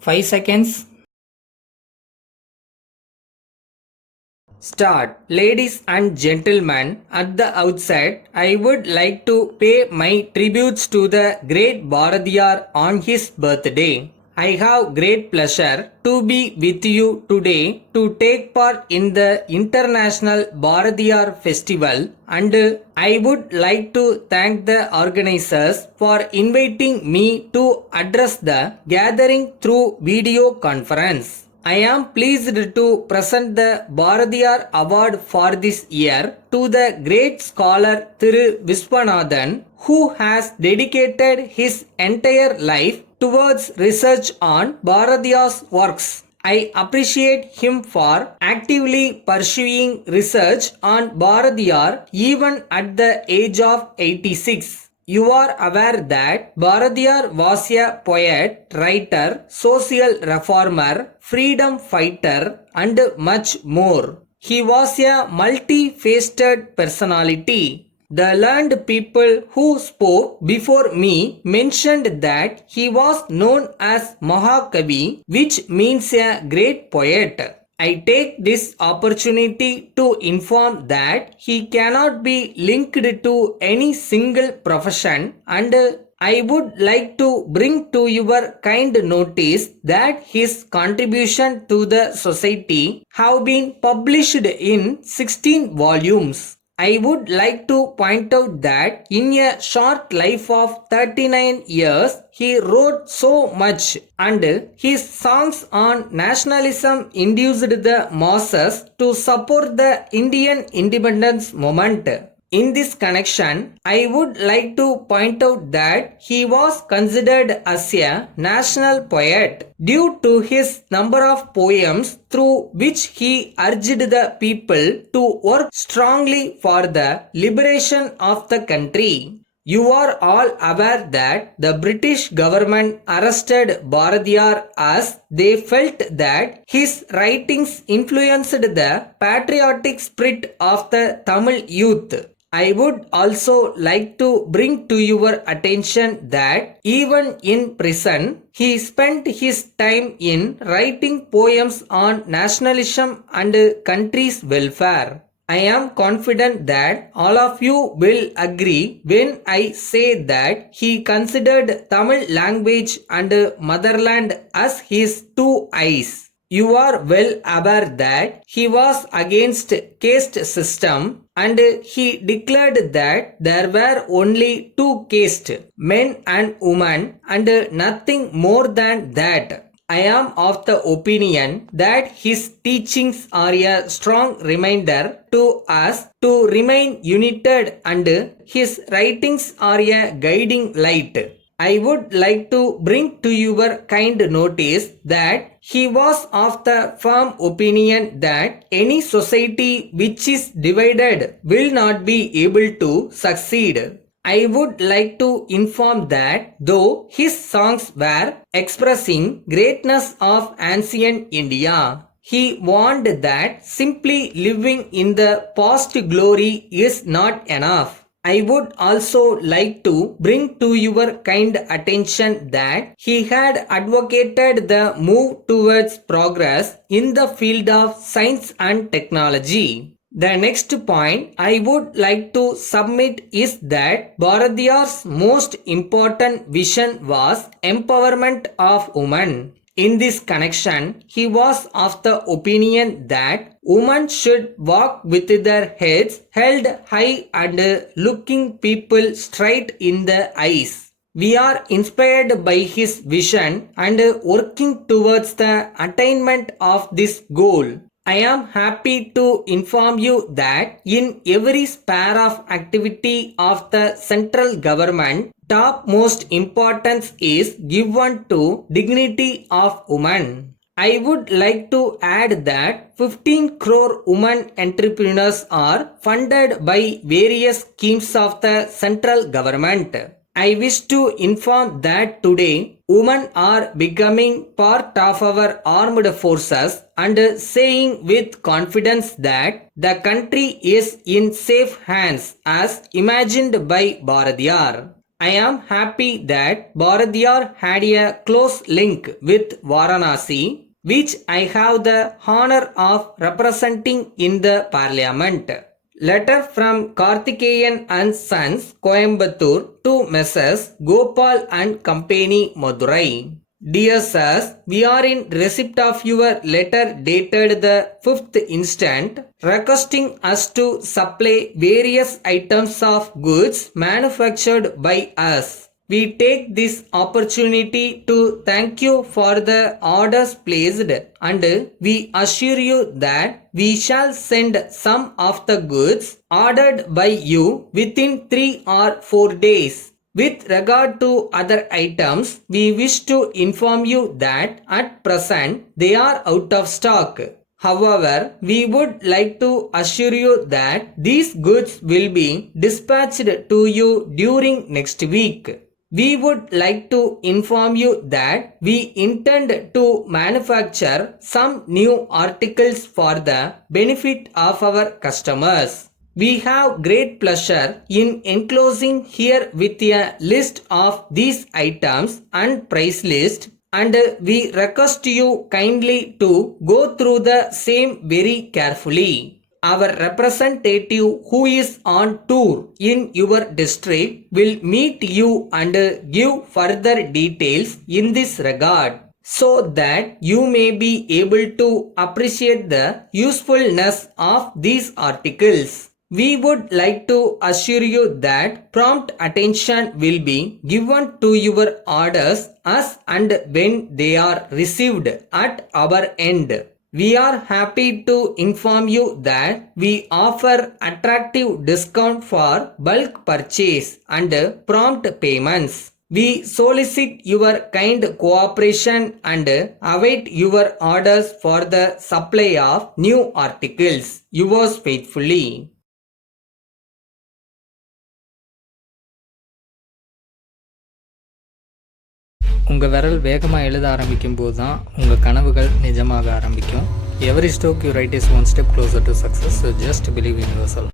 5 seconds. Start. Ladies and gentlemen, at the outset, I would like to pay my tributes to the great Bharatiyar on his birthday. I have great pleasure to be with you today to take part in the International Bharatiyar Festival, and I would like to thank the organizers for inviting me to address the gathering through video conference. I am pleased to present the Bharatiyar Award for this year to the great scholar Thiru Viswanathan, who has dedicated his entire life towards research on Bharatiyar's works. I appreciate him for actively pursuing research on Bharatiyar even at the age of 86. You are aware that Bharatiyar was a poet, writer, social reformer, freedom fighter, and much more. He was a multi-faceted personality. The learned people who spoke before me mentioned that he was known as Mahakavi, which means a great poet. I take this opportunity to inform that he cannot be linked to any single profession, and I would like to bring to your kind notice that his contribution to the society have been published in 16 volumes. I would like to point out that in a short life of 39 years, he wrote so much, and his songs on nationalism induced the masses to support the Indian independence movement. In this connection, I would like to point out that he was considered as a national poet due to his number of poems through which he urged the people to work strongly for the liberation of the country. You are all aware that the British government arrested Bharatiyar as they felt that his writings influenced the patriotic spirit of the Tamil youth. I would also like to bring to your attention that even in prison, he spent his time in writing poems on nationalism and country's welfare. I am confident that all of you will agree when I say that he considered Tamil language and motherland as his two eyes. You are well aware that he was against caste system, and he declared that there were only two castes, men and women, and nothing more than that. I am of the opinion that his teachings are a strong reminder to us to remain united, and his writings are a guiding light. I would like to bring to your kind notice that he was of the firm opinion that any society which is divided will not be able to succeed. I would like to inform that though his songs were expressing greatness of ancient India, he warned that simply living in the past glory is not enough. I would also like to bring to your kind attention that he had advocated the move towards progress in the field of science and technology. The next point I would like to submit is that Bharatiyar's most important vision was empowerment of women. In this connection, he was of the opinion that women should walk with their heads held high and looking people straight in the eyes. We are inspired by his vision and working towards the attainment of this goal. I am happy to inform you that in every sphere of activity of the central government, topmost importance is given to dignity of women. I would like to add that 15 crore women entrepreneurs are funded by various schemes of the central government. I wish to inform that today women are becoming part of our armed forces and saying with confidence that the country is in safe hands as imagined by Bharatiyar. I am happy that Bharatiyar had a close link with Varanasi, which I have the honor of representing in the parliament. Letter from Karthikeyan and Sons, Coimbatore to Messrs. Gopal and Company, Madurai. Dear sirs, we are in receipt of your letter dated the 5th instant, requesting us to supply various items of goods manufactured by us. We take this opportunity to thank you for the orders placed, and we assure you that we shall send some of the goods ordered by you within 3 or 4 days. With regard to other items, we wish to inform you that at present they are out of stock. However, we would like to assure you that these goods will be dispatched to you during next week. We would like to inform you that we intend to manufacture some new articles for the benefit of our customers. We have great pleasure in enclosing here with a list of these items and price list, and we request you kindly to go through the same very carefully. Our representative who is on tour in your district will meet you and give further details in this regard, so that you may be able to appreciate the usefulness of these articles. We would like to assure you that prompt attention will be given to your orders as and when they are received at our end. We are happy to inform you that we offer attractive discount for bulk purchase and prompt payments. We solicit your kind cooperation and await your orders for the supply of new articles. Yours faithfully. உங்கள் விரல் வேகமாக எழுத ஆரம்பிக்கும் போது தான் உங்கள் கனவுகள் நிஜமாக ஆரம்பிக்கும். Every stroke you write is one step closer to success. So just believe in your self.